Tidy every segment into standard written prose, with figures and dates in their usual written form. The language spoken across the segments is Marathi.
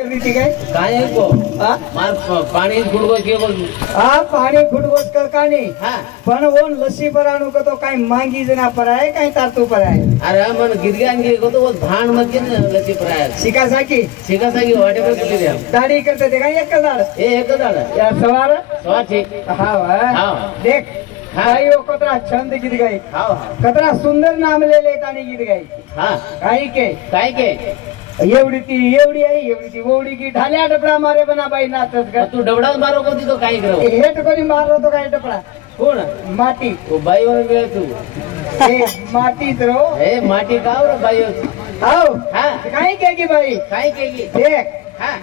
काय आहे को मार पाणी गुडगो के बोल पाणी फुटबोस कर कानी हां पण ओन लस्सी पराणु को तो काही मांगी जना पराय काही तारतू पराय अरे मन गिरगान के को तो वो भाण मत के लसी पराय शिका साकी वाटे पर ले दे दाढ़ी करते देखा एक दाड़ एक दाड़ यार सवार ठीक हां देख हायो कतरा छंद गीत गाई हां कतरा सुंदर नाम ले तानी गीत गाई हां काय के एवढी आहे एवढी ती ओवडी की ढाल्या डबडा मारे बना बाई नाचत का तू डबडा मारो को तो काय करो हेट कोणी मारलो तो काय डबडा कोण माटी ओ बाई वर मिळे तू ए माटी तो ए माटी काव रे बाई आओ हां काय के की बाई काय के की देख हां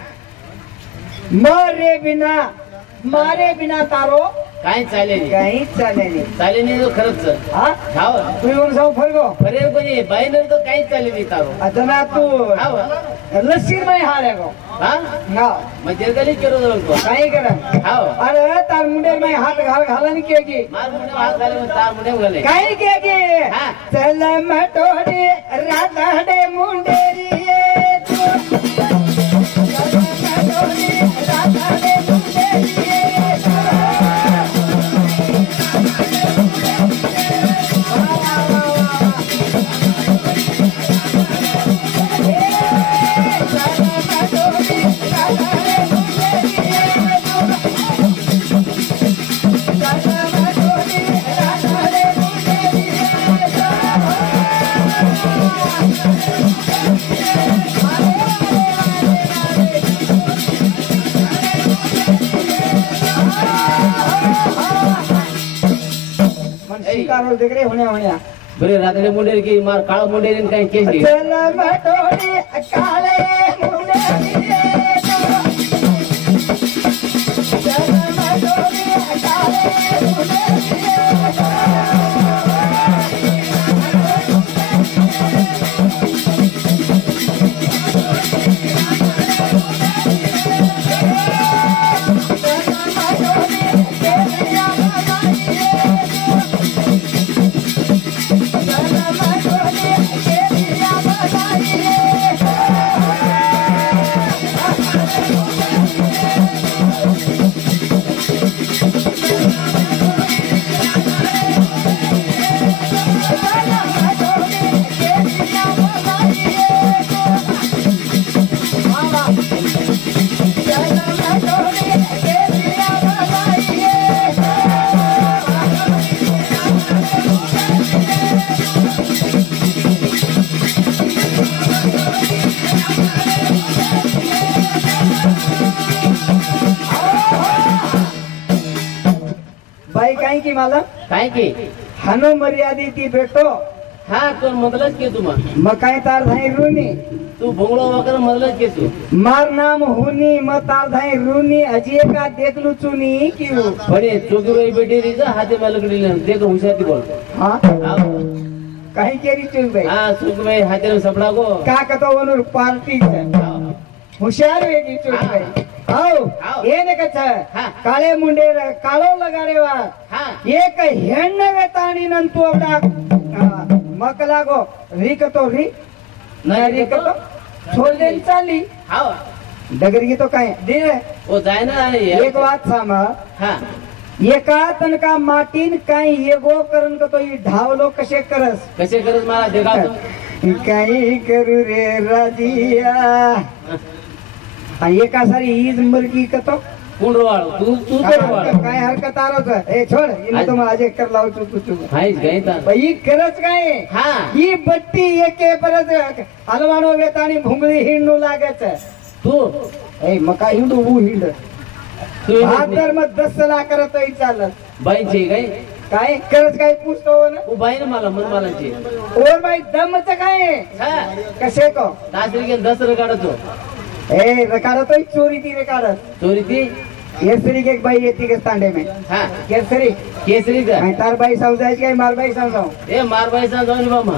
मारे बिना तारो काय चाले काही चाले नाही तो खरंच हा हाव तू येऊन जाऊ फरगो फरे पण बाई नर तो काही चाले नाही तारो अदना तू हाव लस्सी में हारे गो हां हां मजे गली करो तो काही कर हाव अरे तार मुंडे में हाथ घालन के की मार मुंडे हाथ घाले तार मुंडे घाले काही के की हां चल मटोडे राधाडे मुंडेरी देख रे होण्या बरे रातडे मुंडे की मार काळ मुंडे काय केली चल मटोडी काळे मुंडे चल मटोडी काळे मुंडे बाई काय की मला काय की हनो मर्यादी ती भेटो हां तो मदलच के तुम मग काय तार धाई रुनी तू भोंगळो वकर मदलच के तू मार नाम हुनी मग तार धाई रुनी अजी का देखलू चुनी की बरे चोगरोई बेटी रीजा हाते मलकडी देख हुशाती बोल हां हां काही केरी चुन बाई हां सुख में हाते सपड़ा को का कतो वनुर पार्टी होशियार वेगी चुन बाई आओ ಏನೇ ಕಚ್ಚ ಕಾಳೆ ಮುಂಡೆ ಕಾಳೋ ಲಗಾಡೆವಾ ಏಕ ಹೆಣ್ಣವೆ ತಾಣಿನಂತೂ ಅವಡ ಮಕ್ಕಳಾಗೋ ರೀಕतो री नाही रिकतो छोडलेली चालली डगरगी तो काय दे ओ जाय ना एक बात सांग हां एका तनका माटीन काय येगो करून का तो ढावलो कसे करस मला देखा तो काही करू रे राजिया एका सारी ईज मरकी कतो कोण रोवाळो तू रोवाळो काय हरकत आरोच ए छोड इने तो मला जे कर लाव तू हाय गईता बाई करच काय हां ही बट्टी एके परत हलवानो वेतानी भुंगळी हिंडू लागत तू ए मका हिंडू ऊ हिंड तू हातर मग 10 लाख करतोय चालत बाई छे काय काय करच काय पूछतो ना ओ बाई ना मला मन मला छे और बाई दमच काय हां कसे को 10 के 10 रगाडतो ए रकाडतोय चोरी ती रकाडत चोरी ती केसरी के एक बाई येती के तांडे में हां केसरी का मैं तार बाई समजायची काय मार बाई समजाऊ ए मार बाई समजावनी बाबा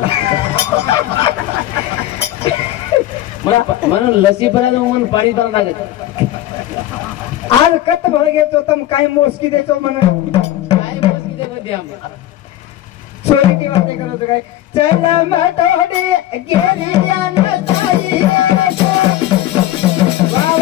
म्हणून लसी भरायला मन पाणी तर लागत आज कत भर घेतो तम काय मोसकी देतो म्हणून काय मोसकी देतो द्या चोरी की बातें करो तो काय चल मटोडी गेरिया न जाई वाह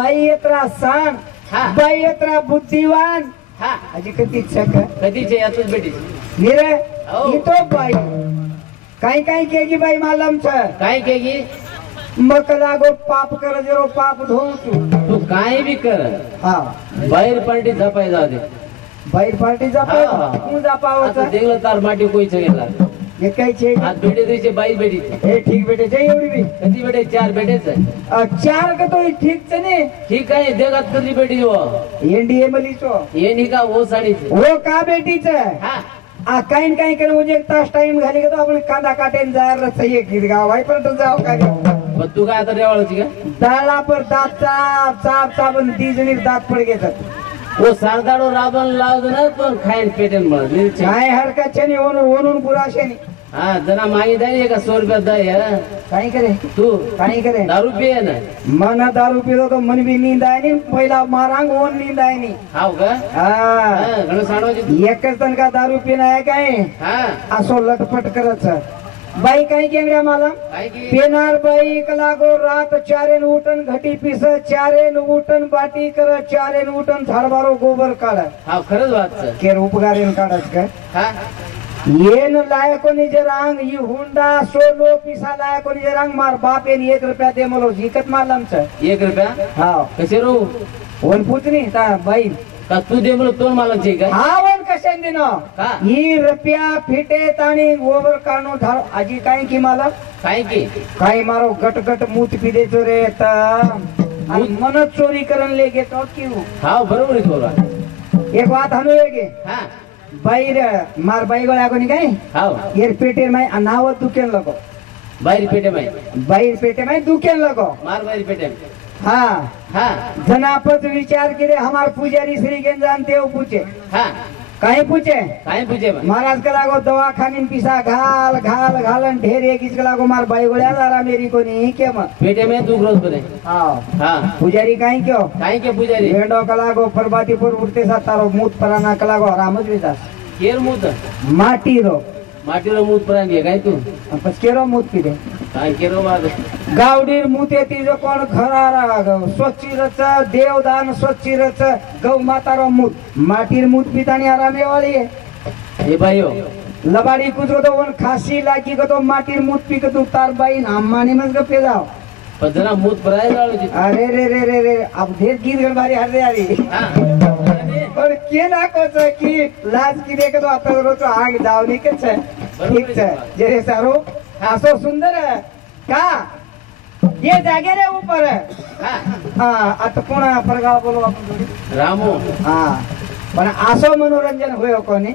बाई येत्रा सांग हा. बाई येत्रा बुद्धिवान हा अजी कधी इच्छा का कधीचे यातच बेटी निरे हो. इतो बाई काही काही केगी बाई मालमच काय केगी मक लागो पाप कर जरो पाप धोऊ तू काय बी कर हा बाहेर पार्टी झपाय जाऊ दे बाई पार्टी हा. जापाव तू जापावच आता देखलं तार माटी कोई गेला हे काही छे आज बेटे तुझे बाई बेटी हे ठीक बेटे जय एवढी बी कधी बेटे चार बेटेच चार का तो ठीक से ने ठीक आहे देगात कधी बेटी हो एनडीए मलीचो ये नाही का वो साडीच हो का बेटीच हा काही काही कर म्हणजे एक तास टाइम घाली का तो आपण कांदा काटेन जायला सही गीत गाव आहे पण जाऊ का पण तू काय आता रेवाळची का दाळा पर दात चाप चाप चाप आणि ती जणी दात पड घेतात वो सारदाडो राबन लावतो ना पण खाईन पेटेन म्हणून काय हरकत छे ओनून पुरा शे हा जना मागी जाय का 100 रुपया दय काय करे तू काय करे दारू पिये ना मना दारू पिलो तो मन बी नींद आहे नी पहिला मारांग ओन नींद आहे नी हाव का हा घणं सांडवायची एकच जण का दारू पिणं आहे काय हा असो लटपट करत बाई काही केंगड्या मला काय की पेनार बाई कलागो रात चारेन उठन घटी पिस चारेन उठन बाटी कर चारेन उठन झाडबारो गोबर काढ हाव खरंच वाटचं केर उपगारेन काढत काय हा येन लायको निजे रांग ही हुंडा सोलो पिसा लायको निजे रांग मार बाप येन 1 रुपया दे मला जिकत मारलामच 1 रुपया हा कसे रो वन पुतनी ता बाई का तू दे मला तोंड मला का हा वन कशा दिन का? ही रुपया फिटे ताणी गोबर काढून धाड आजी काय की मला काय की काही मारो गट गट मूत पिदेचो रे आणि मन चोरी करण ले घेतो की हाव बरोबर आहे थोडा एक बात हनु गे हा बाई रे मार बाई गोळ्या कोणी काय हाव एर पेटे माय नाव दुकेन लगो बाहेर पेटे माय बाई पेटे माय दुकेन लगो मार बाहेर पेटे हा हा जनापत विचार करे हमार पुजारी श्री गेन जानते हो पूछे हा कहीं पूछे काय पूछे बा? महाराज के लागो दवाखाने पिसा घाल घाल घालन ढेर एक इसके लागो मार बाई गोळ्या लारा मेरी कोणी के मत पेटे में दुख रोज बने हाँ हा पुजारी कहीं क्यों काय के पुजारी भेंडो कलागो परबातीपुर उठते सा तारो मूत पराना कलागो रामज विदास केर मूत माटी रो माटीरो मूत परांगे काय तू पस केरो मूत पिदे काय केरो बाद गावडीर मुते तिजो कोण खरारा स्वच्छीरच देवदान स्वच्छीरच गौ मातारो मूत माटीर मूत पितानी आरामे वाली हे भाईयो लबाडी कुछ को तो वन खासी लागी को तो माटीर मूत पी को तू तार बाई नामानी मत गपे जाओ पण जरा मूत पराय जाळो अरे रे रे रे रे अब ढेर गीत गण बारी हर आरी हा और के ना को की लाज की देख तो आता रो तो आग दावनी के छे ठीक छे जे सारो आसो सुंदर है का ये जागे रे ऊपर हा हाँ आता कोणा परगाव बोलो आपण जोडी रामू हाँ पण आसो मनोरंजन होयो कोणी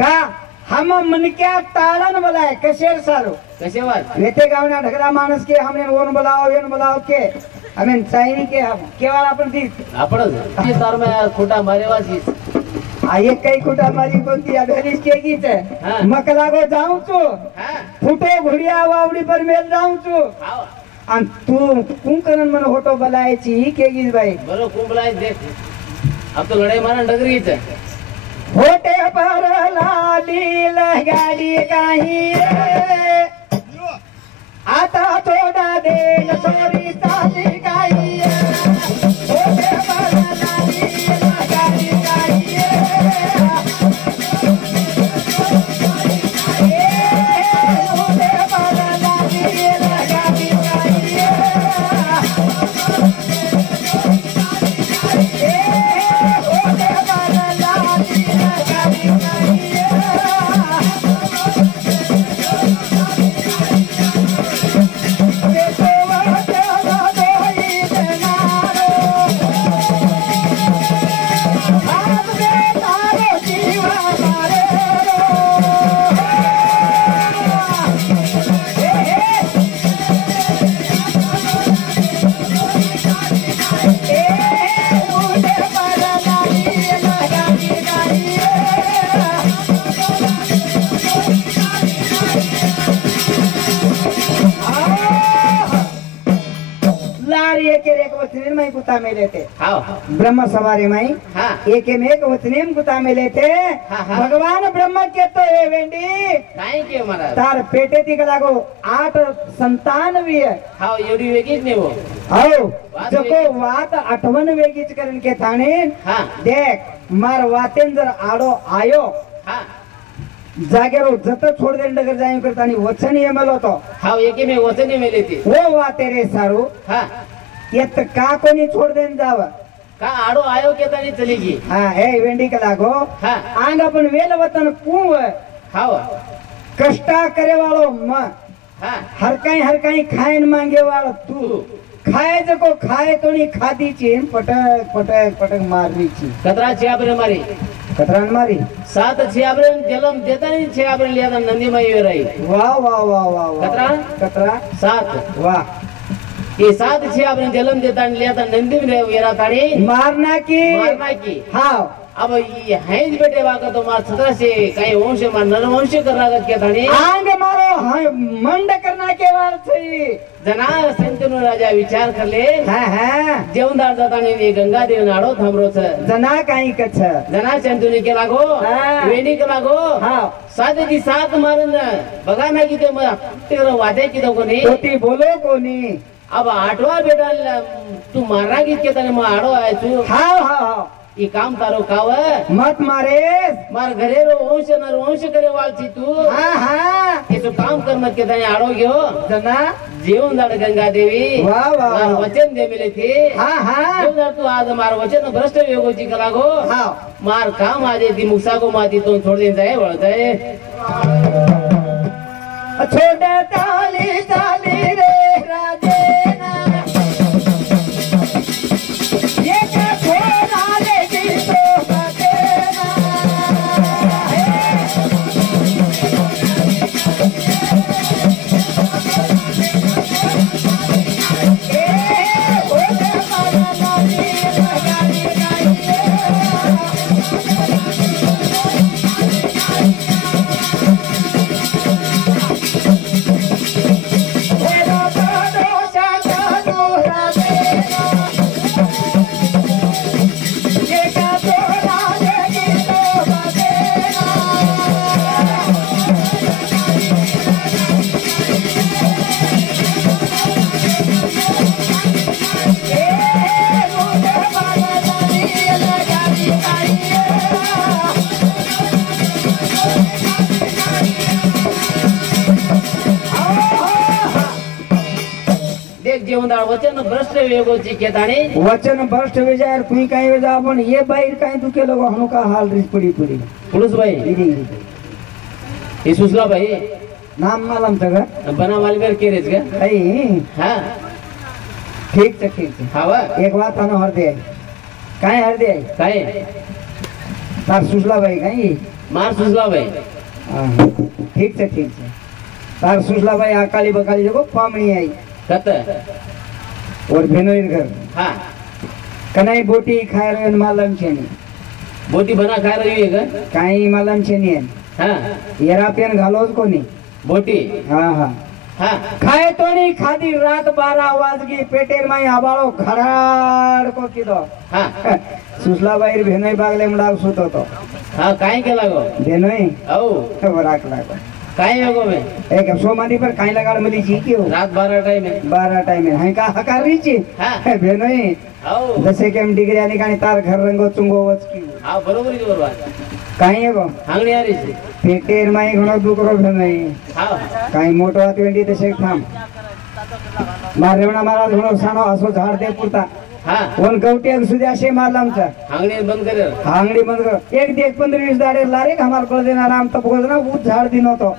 का हम मन क्या ताळन बोलाय कशेर सारो कसे वाद वेते गावना ढगला माणस के हमने ओन बोलाओ येन बोलाओ के हमें चाइनी के हम केवळ आपण ती आपणच ते तार में खोटा मारे वासी आ एक काही कुटा मारी कोणती अभ्यालीस के गीत हाँ. मक लागो जाऊ छु हा फुटे घुडिया वावडी पर मेल जाऊ छु हाव आणि तू कुंकरण मन होटो बलायची के गीत बाई बरो कुंबलाय देख अब तो लड़ाई मारन डगरी है होटे पर लाली लगाडी काही रे आता थोडा दे छोरी चाली काही होटे पर लाली लगाडी काही होटे पर लाली लगाडी काही होटे पर लाली लगाडी काही एक वचने माई गुता में लेते हाव ब्रह्म सवारी माई हा एक वचने गुता में लेते हा. भगवान ब्रह्म के तो हे वेंडी काय के महाराज तार पेटे ती लागो 8 संतान भी है हाव एवढी वेगळीच नाही हो आओ जको वात आठवण वेगीच करण के थाने हा देख मार वातेन जर आडो आयो हा जागेरो जत छोड़ दे डगर जाय करतानी वचन ये मलो तो हाव एके में वचने मेले ती वो वाते रे सारू हा येत का कोणी छोड़ देन जाव का आडो आयो के तानी चली गई हाँ हे वेंडी का लागो हा आंग अपन वेल वतन कुव हाव कष्टा करे वालो म हा हर काई खाइन मांगे वालो तू खाए जको खाए तो नहीं खादी चीन पटक पटक पटक मारनी ची कतरा छे आपरे मारी कतरान मारी 7 छे आपरे जलम देता नहीं छे आपरे लिया था नंदी माई रही वाह वाह वाह वाह वाह कतरा कतरा 7 वाह ये 7 छे आपरे जलम देता लिया था नंदी में वेरा ताड़ी मारना मारना की हाँ अब ये हैज बेटे वाका तो मार 17 से काही वंश मार नरवंश करना के ताणी आंग मारो हाँ मंड करना के वार थी जना संतनु राजा विचार करले हाँ हाँ जेवणदार जातानी ने गंगा देव नाडो थांबरो छ जना काही कछ जना संतनु के लागो हा. वेणी के लागो हाँ साधे की साथ मारन बघा ना की ते तेरा वादे की तो कोणी तोती बोलो कोणी अब 8वा बेटा तू मारना की के तने म आडो आय तू हाँ हाँ हाँ ई काम तारो काव मत मारे मार घरे रो वंश नरवंश करे वाल छी तू हाँ हाँ ये तो काम कर मत के तने आडो गयो जना जीवनदार गंगा देवी वाह वाह मार वचन दे मिले थे हाँ हाँ जीवनदार तू आज मार वचन भ्रष्ट योगो जी कला गो हाँ मार काम आजे दी मुक्सा को माती तो छोड़ दिन जाए बढ़ जाए छोड़ ताली ताली रे राजे ये क्या छोड़ा ले की तो बदेना जीवनदार वचन भ्रष्ट वेगो जी के ताणी वचन भ्रष्ट विजय तुई काही वेजा पण ये बाहेर काही तू केलं गो हनु का हाल रिस पडी पडी पुरुष भाई इदी ये सुसला भाई नाम मालम तग बना मालवेर केरेज का आई हां ठीक છે हावा एक વાત આનો હરદે કાઈ હરદે काय તાર સુસલાભાઈ કાઈ मार सुसला भाई હા ठीक છે તાર સુસલાભાઈ આ કાલી બકાલી જકો પામણી आई कत और भेनोर घर हां कनाई बोटी खाय रे मालम છે ની बोटी बना खा रही है का काई मालम છે ની हां येरा पेन घालो જ कोनी बोटी હા હા हां खाए तो नहीं खादी रात 12 वाजगी पेटेर माई आबाळो घराड को किदो हां सुसलाबाई भेनोई बागले मुडाव सुतो तो हां काय केला गो भेनोई औ वराक लागो काय होगो में एक सोमादी पर काई लगाड मली जी क्यों रात 12 टाइम में 12 टाइम है का हकार रीची हां भेनोई औ जसे के हम डिग्री आणि काणी तार घर रंगो चुंगो वच की हां बरोबर आहे बरोबर काई गो हांगणी आरी छे पेटेर माई घणो दुकरो भेनोई हां काई मोटो हात वेंडी तसे थांब मारेवणा महाराज घणो सानो असो झाड दे पुरता हां वन गवटी सुधी असे मारलामचा हांगणी बंद करे हांगडी बंद कर एक देख 15-20 दाडे लारे हमार को देना राम तप को ना ऊत झाड दिनो तो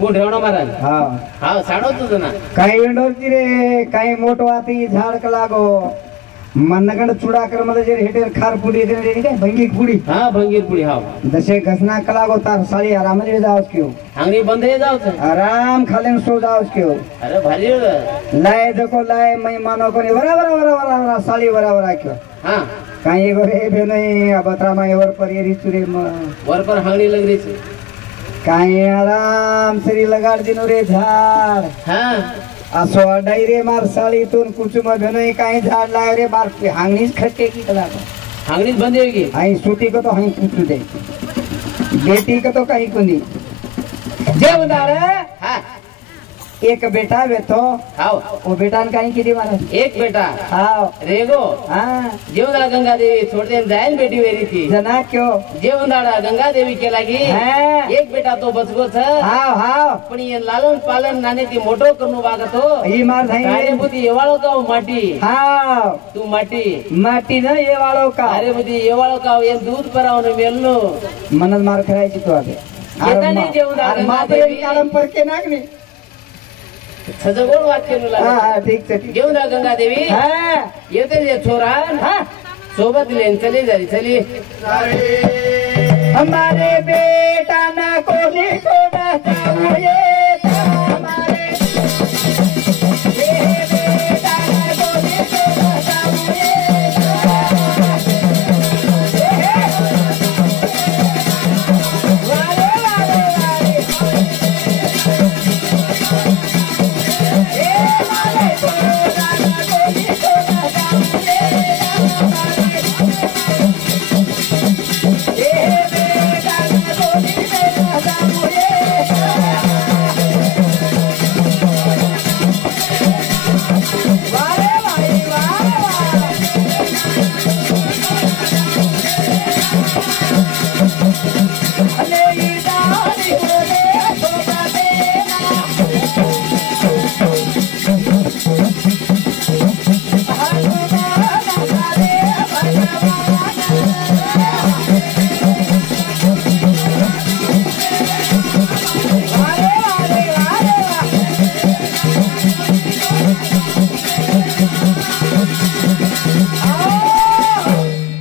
कोण रेवणा महाराज हां हां साडो तो ना काही वेंडोची रे काही मोठो आती झाड का लागो मन्नगंड चुडा कर मला जे हेटेर खार पुडी दे काय भंगी पुडी हां भंगीर पुडी हां जसे घसना कला गो तार साली आराम रे जाओस क्यों हांगणी बंद हे जाव छे आराम खालेन सो जाओस क्यों अरे भारी लाए जको लाए मैं मानो कोनी बराबर साली बराबर क्यों हां काही गो रे बे नहीं अबत्रा मा एवर पर येरी चुरे म वर पर हांगणी लग रही छे काही आराम सरी लगाड दिनो रे झाड हां असो अडाई रे मारसाळीतून कुचुम घेणं काही झाड लाय रे मार हांगणीच खट्टे की कला हांगणीच बंद होगी हाई सुटी को तो हाई कुचू दे बेटी को तो कहीं कुनी जे उदार हाँ एक बेटा बेतो हाओ वो बेटा ने कहीं किती मारा एक बेटा हाओ रेगो हाँ जीवनदाड़ा गंगा देवी छोड़ देन जायन बेटी वेरी थी जना क्यों जीवनदाड़ा गंगा देवी के लगी हाँ। एक बेटा तो बचगो था हाओ हाओ पण ये लालन पालन नाने ती मोटो करनो वागत हो ही मार काय धाई बुद्धी येवाळो का हो माटी हाओ तू माटी माटी न ये वालों का अरे बुद्धी येवाळो का हो, ये दूध परावनो मेलनो मनन मार करायची तो अबे येता नाही जेवण अरे मापे कालम पर के नागनी सजगोड वाक्य नु हाँ लागत हाँ ठीक से ठीक जीवनदाड़ा गंगा देवी हाँ येते जे छोरा हाँ सोबत लेन चली जारी चली हमारे बेटा ना कोनी छोड़ा चाहिए हमारे बेटा ना कोनी छोड़ा चाहिए वारे वारे वारे हमारे बेटा ना कोनी छोड़ा चाहिए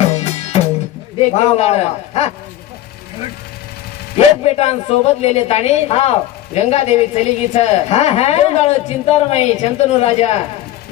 देख वाह, वाह, जीवनदाड़ा वाह. हाँ, एक बेटा सोबत लेले ताणी हाँ, गंगा देवी चली गई छ हाँ, हाँ. जीवनदाड़ा चिंतारमय शंतनु राजा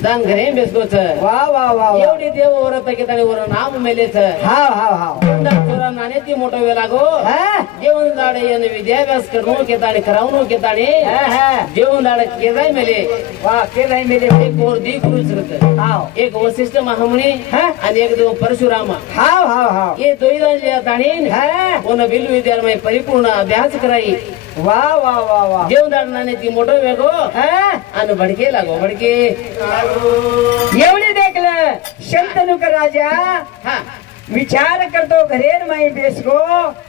दान घरे बेसगो छ वाह वाह वाह वाह. एवढी देव व्रत के ताणी वर नाम मेले छ हाव हाव हाव. जीवनदाड़ा छोरा नाने ती मोठो वेला गो हाँ, जीवनदाड़ा याने विद्याभ्यास करनो के ताणी करावनो के ताणी हाँ, हाँ. जीवनदाड़ा केदाय मेले वाह के नाही मेले एक और दी गुरुच हाव एक वशिष्ठ महामुनी हाँ. आणि एक दो परशुराम हाव हाव हाव. ये दोई राजा ताणी हाँ. उन बिल विद्यालय परिपूर्ण अभ्यास कराई वाह वाह वाह वाह. जीवनदाड़ा नाने ती मोठो वेगो हाँ, आणि भडके लागो भडके एवढी देखलं शंतनुक राजा हा विचार करतो घरेर माई बेसगो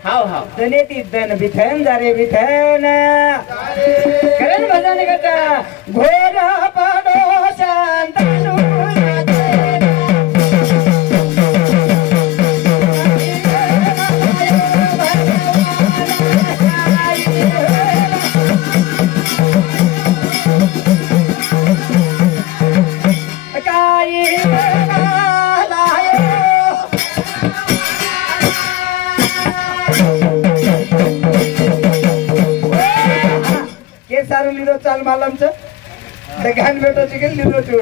हाव हाव धने ती धन बिथन जारे बिथन करण भजन करता घोर पडो शंतनु के सारू लिदो चाल मालमचं ते घाण भेटायची गेली लिदो तू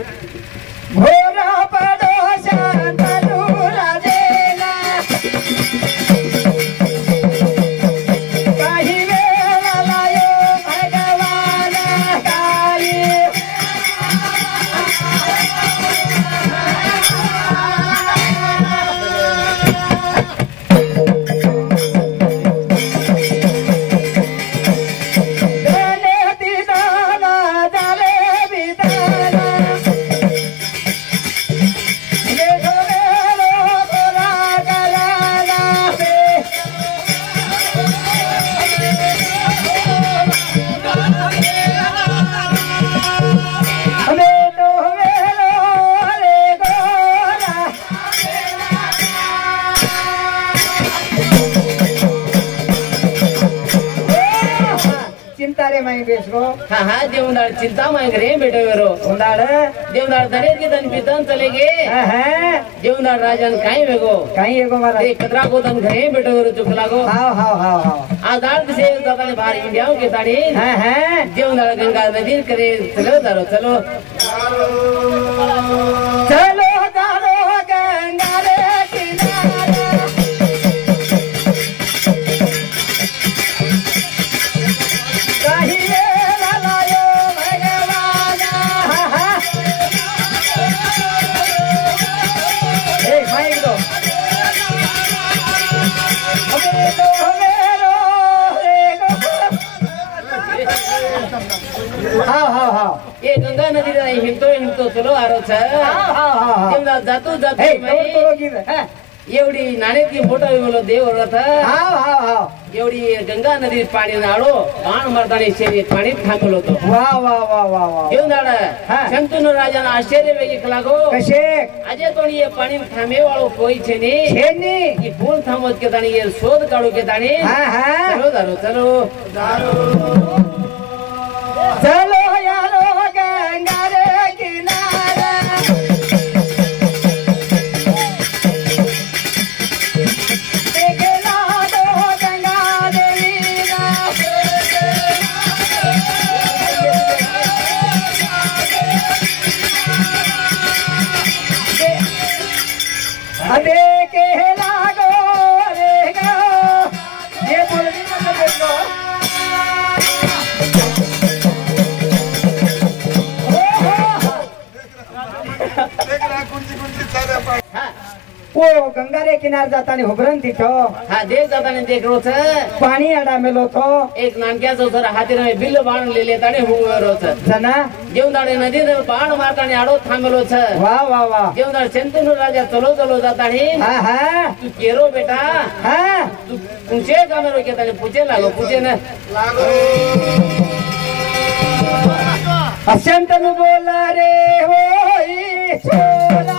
घोरा पडो शंतनु राजेला काही वेळाला यो भगवान काही धने ती दाना झाले बिदाना देखो मेलो गोरा गलाना पे हमें तो मेलो रे गोरा चिंता रे माई बेसगो हा हा जीवनदाड़ चिंता मांग रहे बेटे वेरो उंदाड़ जीवनदाड़ दरे की धन पितन चले गे जीवनदाड़ राजन काई वेगो काही एगो मारा ते कतरा को धन घरे बेटे वेरो चुकला गो हाव हाव हाव हाव आधार से दादा बाहर इंडिया के ताड़ी हाँ जीवनदाड़ गंगा नदी करे चलो दारो चलो चलो दारो गंगा रे किनारे काही वेळा लायो भगवान ए गंगा नदी हिंडतो हिंडतो चलो आरो छ जेवढा जातो जातो एवढी नाण्याची मोठा बोलो देव एवढी गंगा नदी पाणी नाडो बाण मारताना शेरी पाणी थांबलो होतो घेऊन जाड शंतनु राजाना आश्चर्य वेगळी लागो कसे अजय तोणी ये पाणी थांबे वाळो कोई छेनी की पूर्ण थांबवत के ताणी ये शोध काढू के ताणी चलो दारो चलो चलो यारो गंगा रे किनारा वो गंगा रे किनार जातानी होबरन तिथो देख जातानी देखलो छ पाणी अडा मेलो तो एक नानक्याचो सर हातीने बिल्ल बाण लेले ताणे हुगरो छ जना जेवदाडे नदीने बाण मारतानी आडो थांबलो छ वाह वाह वाह जेवदाड शंतनु राजा चलो चलो जातानी तू केरो बेटा तू पूछे कामेरो के ताने पूछे लागो पूछे न लागो शंतनु बोला रे होई छोरा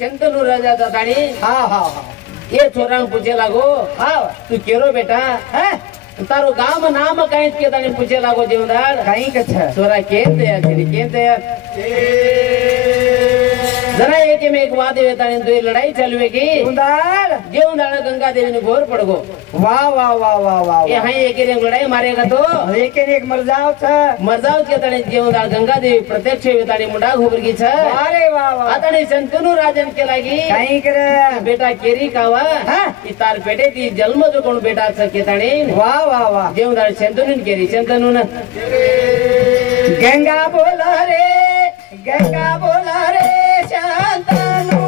शंतनु राजा दादानी ये छोरा पूछे लागो तू केरो बेटा तारो गाम नाम कहीं के ताने पूछे लागो जेवदार कहीं कछ छोरा केते जरा एक में एक वादे वेताने दो लड़ाई चलवे की जेवदार गंगा देवी ने घोर पड़ गो वाह वाह वाह वाह वाह ये हाई एक लड़ाई मारेगा तो एक मर जाओ के ताने जेवदार गंगा देवी प्रत्यक्ष वेताने मुंडा घोबर की छ अरे वाह वाह आताने शंतनु राजन के लागी कहीं करे बेटा केरी कावा तार पेटे ती जन्म जो कोण बेटा के ताने वाह वाह वाह जेवदार शंतनु केरी शंतनु न गंगा बोला रे शंतनु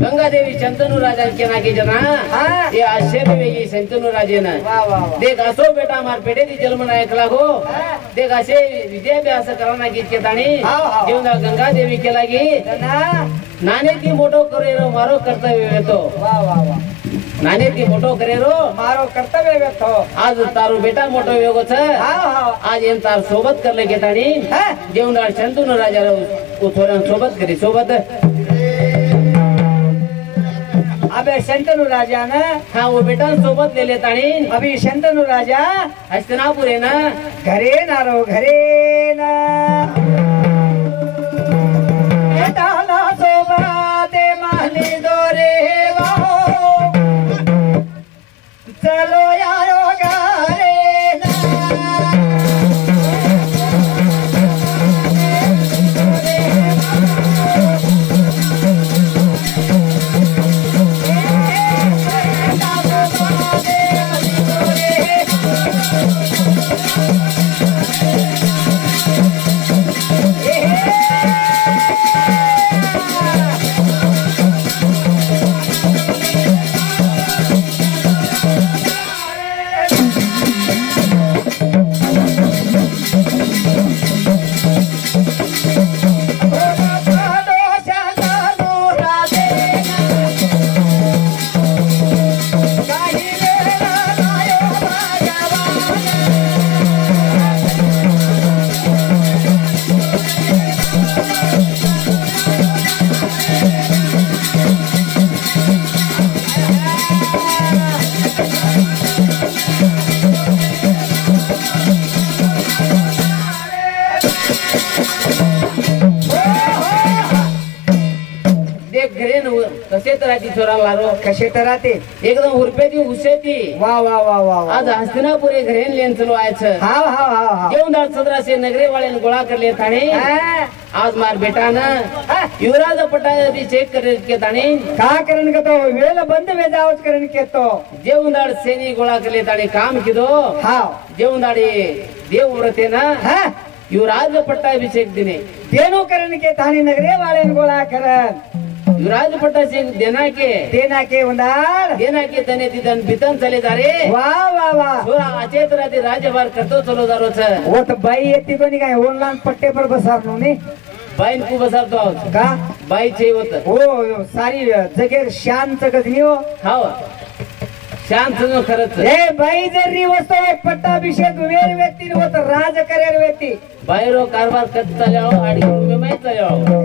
गंगा देवी शंतनु राजा के नाके जना ये आश्चर्य वेगी शंतनु राजे ना देख असो बेटा मार पेटे दी जन्म नायक लागो देख असे विद्याभ्यास करना गीत के ताणी जेवना गंगा देवी के लागी नाने की मोटो करेरो मारो कर्तव्य तो नाने की मोटो करेरो मारो कर्तव्य तो आज तारो बेटा मोटो वेगो छ आज एम तार सोबत कर ले के ताणी जेवना शंतनु राजा रो थोड़ा सोबत करी सोबत अबे शंतनू राजा ना हा वो बेटा सोबत ले लेता आणि अभी शंतनू राजा हस्तिनापुर आहे ना घरे ना रो घरे ना बेटाला सोबत माली दोरे वाहो चलो यारो घरे ना कसे तर ती छोरा लारो कसे तर ते एकदम उरपेती हुसेती वा वा वा वा वा. आज हस्तिनापुर घरेन लेन चलो आयचं हा हा हा हा घेऊन दार 1700 नगरे वाल्याने गोळा करले ताणे हा. आज मार बेटा ना युवराज पटाबी चेक करे के ताणे का करण करतो वेळ बंद वेजावच करण केतो जेवून दाड सेनी गोळा करले ताणे काम किदो हा जेवून दाडी देव व्रते ना हा युवराज पट्टाभिषेक दिने देनो करण के तानी नगरे वाले गोळा करन युवराज पट्टाभिषेक देना के उंदार देना के तने तिथन बितन चले जारे वा वा वा छोरा अचेत राहते राज्यभार करतो चलो जारो छ वो तो बाई येती कोणी काय ओनलान पट्टे पर बसारनो ने बाईन को बसारतो आहोत का बाई चे होत हो सारी जगेर शान जगत नियो हाव शांत न खरच ए बाई जर रिवस्तो पट्टाभिषेक वेर व्यक्ती होत राज करेर व्यक्ती बाहेरो कारभार करत चाललो आडी रुपये माहित चाललो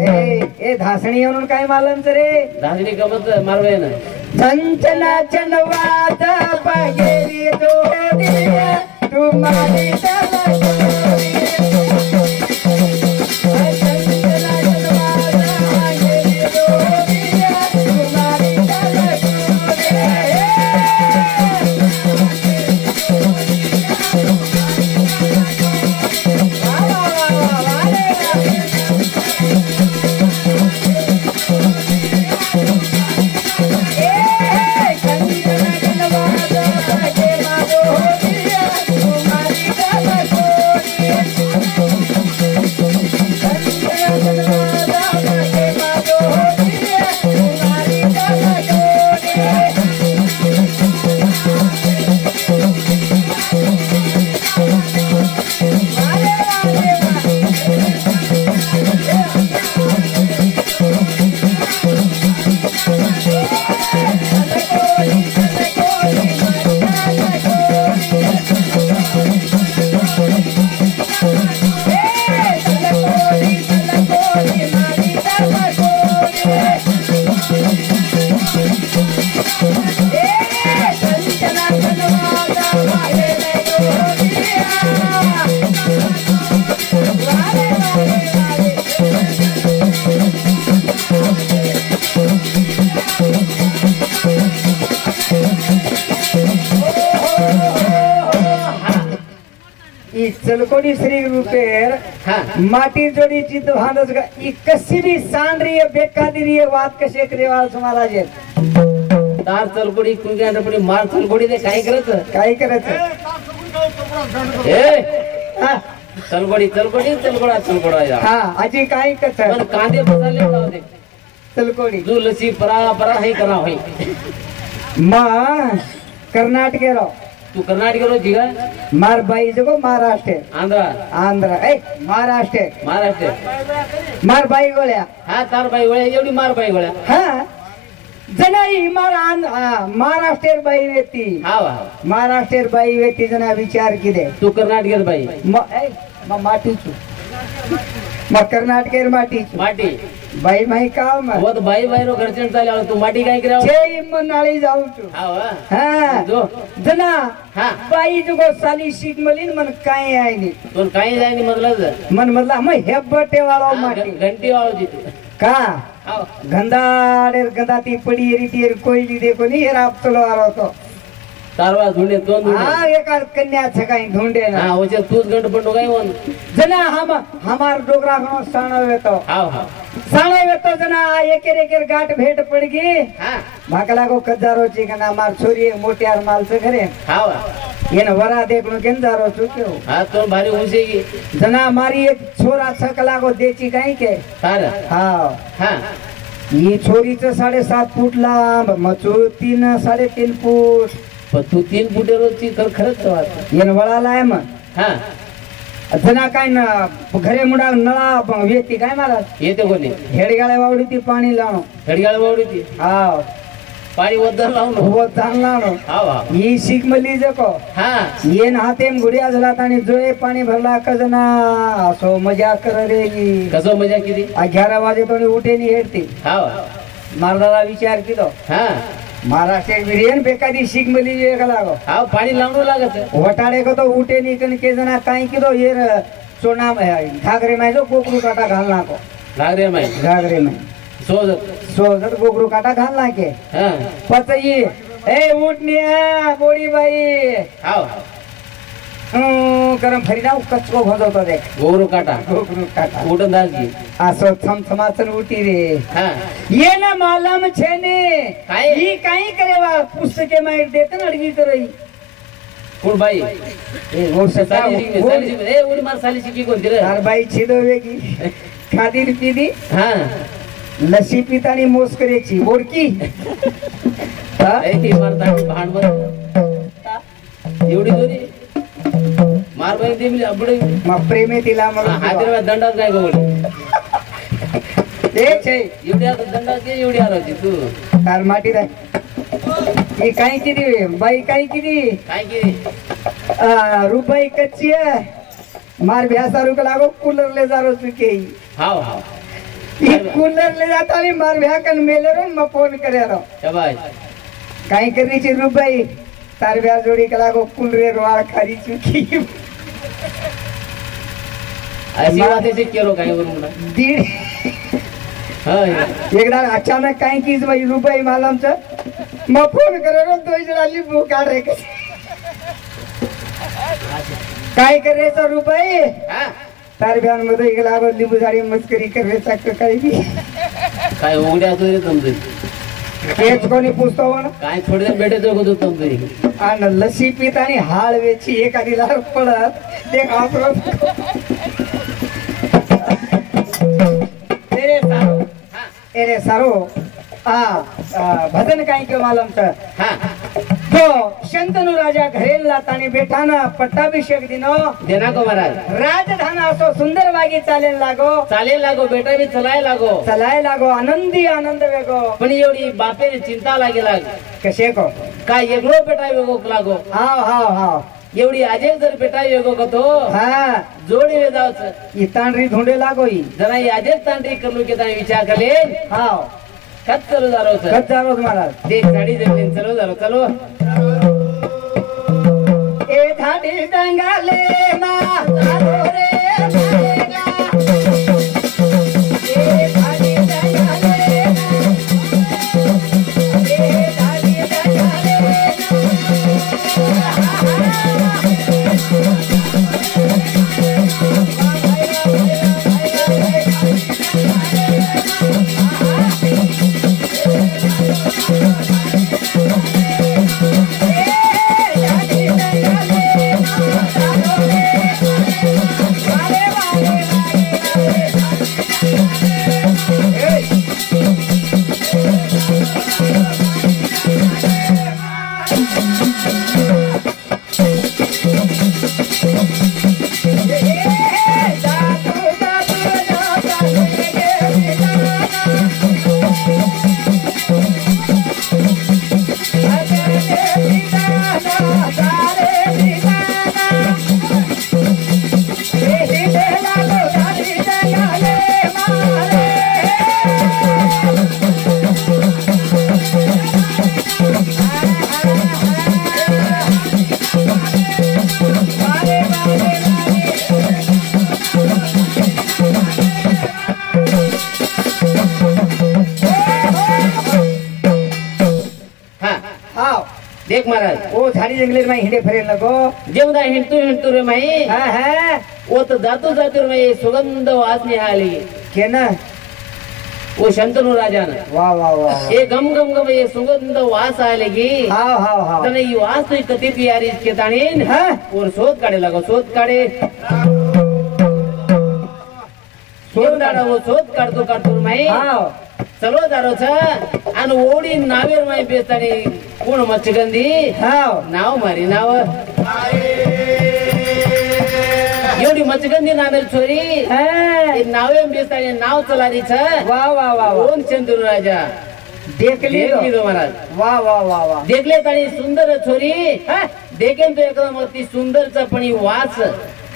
ए धासणी म्हणून काय मालम रे धाजरी गमत मारवे ना चंचना चनवाद पगेरी दोडिया तुम्हारी चलकोडी श्री रुपेर माटी जोडी चित भांदस ई कशी भी सांडरी बेकादिरी बात कसे करेवा महाराज तार चलकोडी कुंग्यानपडी मार चलकोडी दे काय करत ए चलकोडी चलकोडी चलकोडा चलकोडा हा आजी काय करत पण कांदे बसाले जाऊ दे चलकोडी तू लसी परा परा हे करा होई मा कर्नाटके रो तू कर्नाटक रो जिगा मार बाई जगो महाराष्ट्र आंध्र आंध्र ए महाराष्ट्र महाराष्ट्र मार बाई गोळ्या हा तार बाई गोळ्या एवढी मार बाई गोळ्या हा जनाई मार महाराष्ट्र बाई व्यक्ती हा महाराष्ट्र बाई व्यक्ती जना विचार किदे तू कर्नाटक बाई माटी कर्नाटकेर माटी माटी बाई माई काम वो तो बाई बाई रो घरचण चाले आलो तू माटी काय कराव जे इम्मन नाळी जाऊ तू हा हा जो जना हा बाई जुगो साली शीख मलीन मन काय आहे नी तो काही जाय नी मतलब मन मतलब हम हेबटे वाळो माटी घंटी वाळो जीत का हाव गंदाडेर गंदाती पडी रीतीर कोयली देखो नी हे रापतलो आरो तो तारवा धुंडे दोन धुंडे हा एका कन्याचं काही धुंडे ना हा वचे तूच गंट पंडो काय वन जना हम हमार डोगरा गणो साणव येतो हाव हाव साणव येतो जना एकेर एकेर गाठ भेट पडगी हा भाकला गो कजारोची कना मार छोरी एक मोठ्यार मालचं घरे हाव येन वरा देखणो केन जारो चुक्यो हा तो भारी उसेगी जना मारी एक छोरा छकला गो देची काही के तार हाव हा ही छोरीचं 7.5 फूट लांब मचू 3.5 फूट पण तू 3 फुटे रोजची तर खरंच वाट येन वळाला आहे मग हा जना काय ना घरे मुडा नळा व्यक्ती काय महाराज येते कोणी हेडगाळ्या वावडी ती पाणी लावणं खडगाळ वावडी ती हाव पाणी वद्दर लावून हो चांगला लावणं हाव हाव ही शिक मली जको हा येन हातेम गुडिया झाला आणि जोए पाणी भरला कजना असो मजा कर रे ही कसं मजा केली 11 वाजे तो उठे नी हेडती हाव मारदाला विचार केलो हा महाराष्ट्र विरियन बेकादी शिक मली एक लागो हाव पाणी लावून लागत वटाडे को तो उठे नी कन के जना काई किदो ये सोना घागरे में जो गोकरू काटा घालना को लागरे माई घागरे में सोज सोजत गोकरू काटा घालना के हा पतई ए उठनी है बोड़ी भाई हाव गरम फरीना कचको भजवतो देख गोरू काटा गोकरू काटा उठून दाजी असो थमथमाचन उठी रे हा ये ना मालम छे ने काय? ही काही करेवा पुस्तके माहित देत अडगी करई कोण बाई ए वो सता साली ए उडी मार साली शिकी कोणती रे तार बाई छिदो वेगी खादीर पिदी हा लसी पितानी मोस करेची बोडकी ए ती मारता भांडवर एवढी दोरी मार बाई दिली अबडे मग प्रेमे तिला मला हैदराबाद दंडाच काय गोवली ए छे एवढी आता दंडाची एवढी आलाची तू तार माटी रे ही काही किती बाई काही किती काय केली रुपये कच्ची है मार भ्यासा रुक लागो कूलर ले जारो चुके हाव हाव ही कूलर ले जाता आणि मार भ्या कन मेले रो म फोन करे रो शाबाश काही करीची रुपये तार भ्या जोडी कला गो कुलरे रोळ खारी चुकी अशी वाटेचे केलो काय वरून दीड हा एकदा अचानक काही कीच बाई रुपये मालमचं मग फोन करे रो तो जळाली भूका रे काय करायचं रुपये हा तार भ्यान मध्ये गेला गो लिंबू झाडी मस्करी करायचा काही काय उघड्या असू रे तुमचे हेच कोणी पुस्तव ना काय थोडे भेटायचं होतो तुमचे आणि लसी पित आणि हाळ वेची एखादी लाल पडत ते घाबरत एरे सारो भजन काही किंवा मालमचं हा तो शंतनु राजा घरेला तानी बेठाना पट्टाभिषेक दिनो देना को महाराज राजधान असो सुंदर वागी चालेल लागो चालेल लागो बेटा बी चलाय लागो चलाय लागो आनंदी आनंद वेगो पण एवढी बापेने चिंता लागे लाग कसे को काय एकलो बेटा वेगो लागो हाव हाव हाव एवढी आजे जर बेटा वेगो कतो हा जोडी वे जावच ही तांडरी धुंडे लागो ही जरा ही आजेच तांत्री करलो की ताई विचार करले हाव कत चलो जारो सर कत जारो महाराज देख साडी जमीन चलो जारो चलो ए धाडी दंगाले मा जारो रे मारेगा ए धाडी दंगाले ए धाडी दंगाले देख महाराज वो झाड़ी जंगले में हिंडे फरे लगो जेवदा हिंडतो रे माई वो तो जातो रे माई सुगंध वास निहाली के ना वो शंतनु राजा ना वाह वाह वाह ये गम गम गम ये सुगंध वास आलेगी हां हां हां तने ये वास तो कती तैयारी इसके ताणीन और शोध काढे लगो शोध काढे जेवदाडा वो शोध काढतो माई हां चलो दारो छ आणि ओडी नावेर माई बेस्तानी कोण मच्छगंधी हां नाव मारी नाव एवढी मच्छगंधी नावेर छोरी नावे बेस्तानी नाव चलारी छ वाह वाह वाह कोण चंद्र राजा देखली तो महाराज वाह वाह वाह वाह देखले ताणी सुंदर छोरी देखेन तो एकदम अति सुंदर च पण वास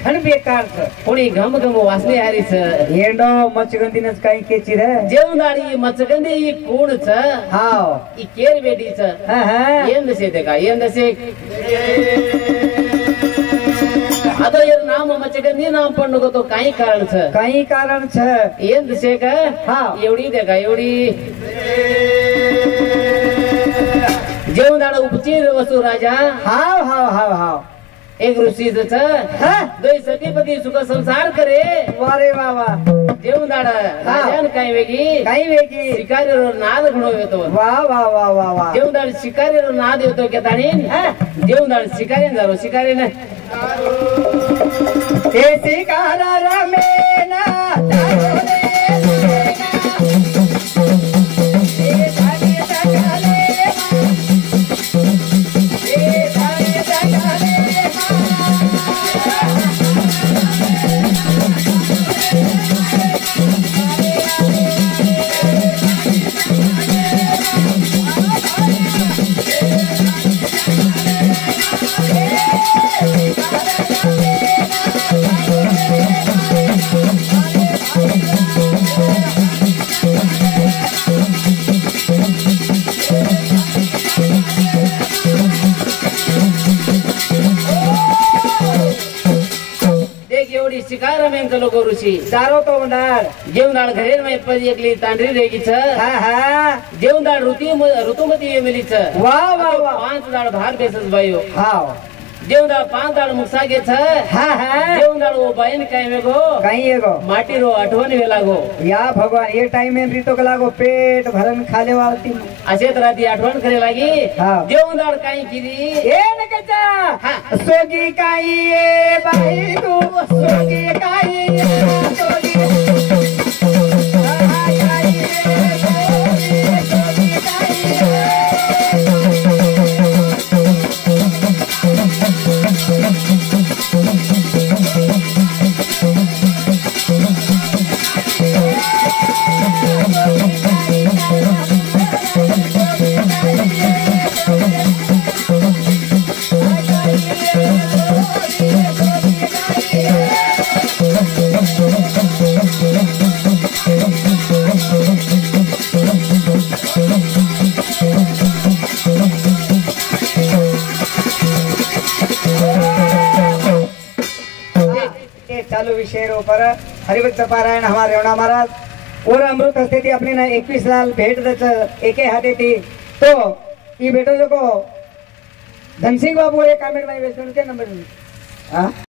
खन बेकार छ कोणी घम घम वासने हारी छ हेंडो मचगंदीनच काही केची रे जेवणारी मच्छगंधी ही कोण छ हां ई केर बेटी छ ఏందసే देखा ఏందసే आता यार नाम मच्छगंधी नाम पडणं तो काही कारण छ ఏందసే का एवढी देखा एवढी जेवणाला उपचीर वसू राजा हाव हाव हाव हाव एक ऋषी दोय सतीपती सुख संसार करे वारे वावा जेवणाला राजान काही वेगळी शिकारीवर नाद घडो येतो वाह वाह वाह वाह वाह जेवणाला शिकारीवर नाद येतो की ताणी जेवणाला शिकारीन झालो शिकारीन हे शिकारा रमेना शिकार लोक ऋषी सारो तो उंडार जेवणाळ घरेर माई पदी एकली तांडरी रेगी छ जेवणाळ ऋतुमती मिली छ वाह वाह वाह 5 दाड भार बेसस बायो हाव जेवणाळ 5 दाड मुक्सा गे छ जेवणाळ वो बायन काय वेगो काही एगो माटी रो आठवण वे लागो या भगवान ये टाइम में रीतो का लागो पेट भरन खाले वालती असे तर ती आठवण करे लागी जेवणाळ काही किरी ए नकचा सोगी काही ए बाई तू सोगी काही सोगी चालू विषय ऊपर हरिभक्त पारायण हमारे रेवणा महाराज और अमृत हस्ते थी अपने ना 21 साल भेंट एक हाथे थी तो ये बेटो जो को धनसिंह बाबू एक कामेट में नंबर